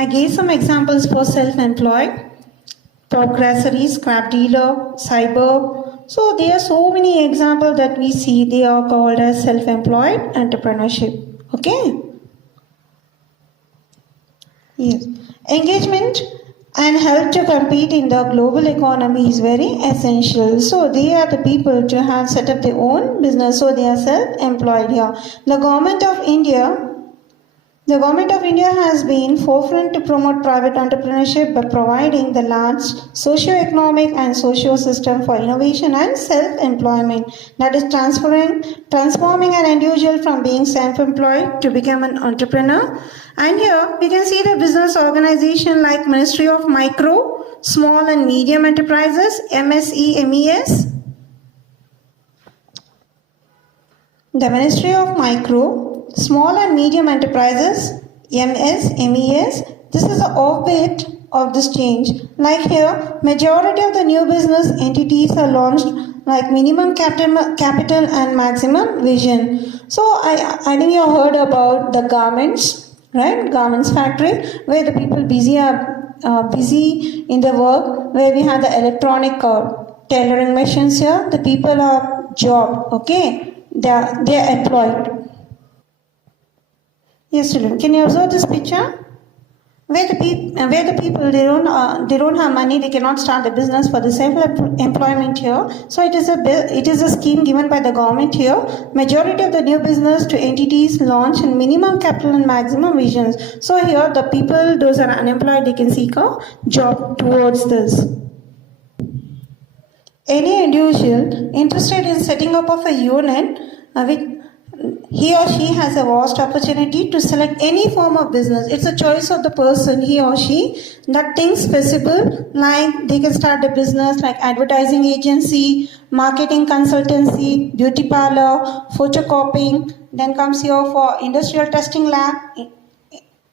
I gave some examples for self-employed, grocery, scrap dealer, cyber. So there are so many examples that we see. They are called as self-employed entrepreneurship. Okay. Yes. Engagement and help to compete in the global economy is very essential. So they are the people to have set up their own business. So they are self-employed here. The government of India has been forefront to promote private entrepreneurship by providing the large socio-economic and socio system for innovation and self-employment, that is transforming an individual from being self-employed to become an entrepreneur. And here we can see the business organization like Ministry of Micro, Small and Medium Enterprises, MSEMES. The Ministry of Micro, Small and Medium Enterprises, MSMES, this is the orbit of this change. Like here, majority of the new business entities are launched like minimum capital and maximum vision. So I think you heard about the garments, right? Garments factory, where the people busy in the work, where we have the electronic tailoring machines here. The people are job, okay? They are employed. Yes, children. Can you observe this picture? Where the people they don't have money, they cannot start a business for the self-employment here. So it is a scheme given by the government here. Majority of the new business to entities launch in minimum capital and maximum visions. So here the people, those are unemployed, they can seek a job towards this. Any individual interested in setting up of a unit he or she has a vast opportunity to select any form of business. It's a choice of the person, he or she. Nothing specific, like they can start a business like advertising agency, marketing consultancy, beauty parlor, photocopying. Then comes here for industrial testing lab,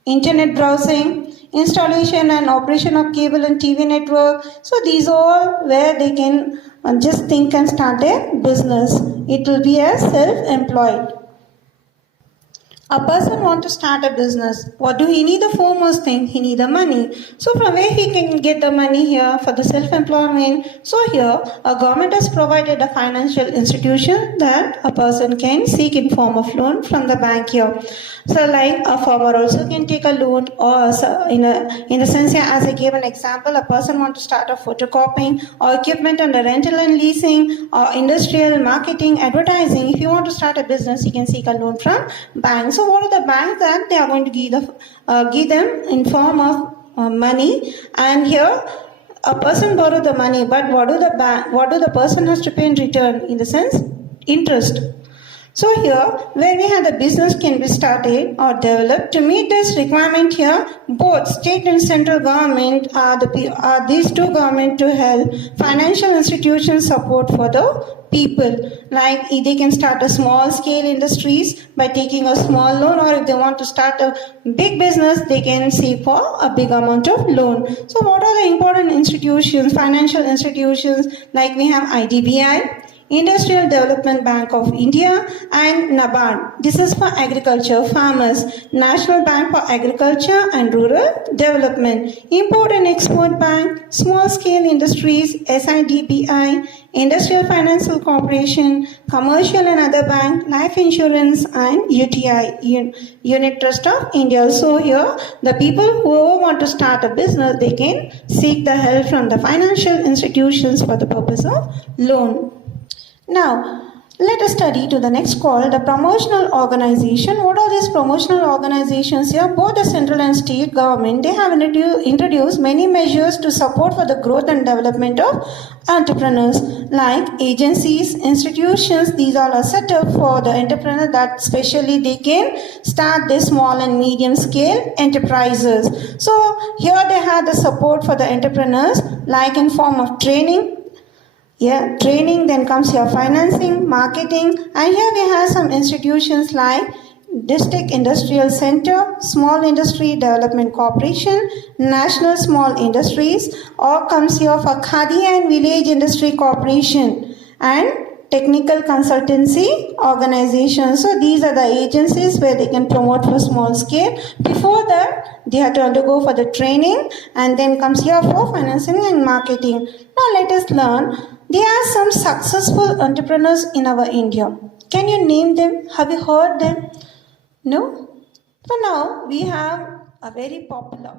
internet browsing, installation and operation of cable and TV network. So these are all where they can just think and start a business. It will be as self-employed. A person wants to start a business. What do he need? The foremost thing, he need the money. So from where he can get the money here for the self-employment? So here, a government has provided a financial institution that a person can seek in form of loan from the bank here. So like a farmer also can take a loan, or in the sense here, as I gave an example, a person wants to start a photocopying or equipment under rental and leasing or industrial marketing, advertising. If you want to start a business, you can seek a loan from banks. So what are the banks that they are going to give them in form of money? And here a person borrow the money, but what do the person has to pay in return? In the sense, interest. So here, where we have the business can be started or developed. To meet this requirement here, both state and central government are these two government to help financial institutions support for the people. Like they can start a small scale industries by taking a small loan, or if they want to start a big business, they can seek for a big amount of loan. So what are the important institutions, financial institutions? Like we have IDBI, Industrial Development Bank of India, and NABARD. This is for agriculture, farmers. National Bank for Agriculture and Rural Development. Import and Export Bank, Small Scale Industries, SIDBI, Industrial Financial Corporation, Commercial and Other Bank, Life Insurance, and UTI, Unit Trust of India. So here, the people who want to start a business, they can seek the help from the financial institutions for the purpose of loan. Now, let us study to the next called the promotional organization. What are these promotional organizations here? Both the central and state government, they have introduced many measures to support for the growth and development of entrepreneurs, like agencies, institutions. These all are set up for the entrepreneur that specially they can start their small and medium scale enterprises. So here they have the support for the entrepreneurs, like in form of training. Training, then comes your financing, marketing, and here we have some institutions like District Industrial Center, Small Industry Development Corporation, National Small Industries, or comes here for Khadi and Village Industry Corporation, and technical consultancy organizations. So these are the agencies where they can promote for small scale. Before that, they have to undergo for the training, and then comes year for financing and marketing. Now let us learn. There are some successful entrepreneurs in our India. Can you name them? Have you heard them? No? So now we have a very popular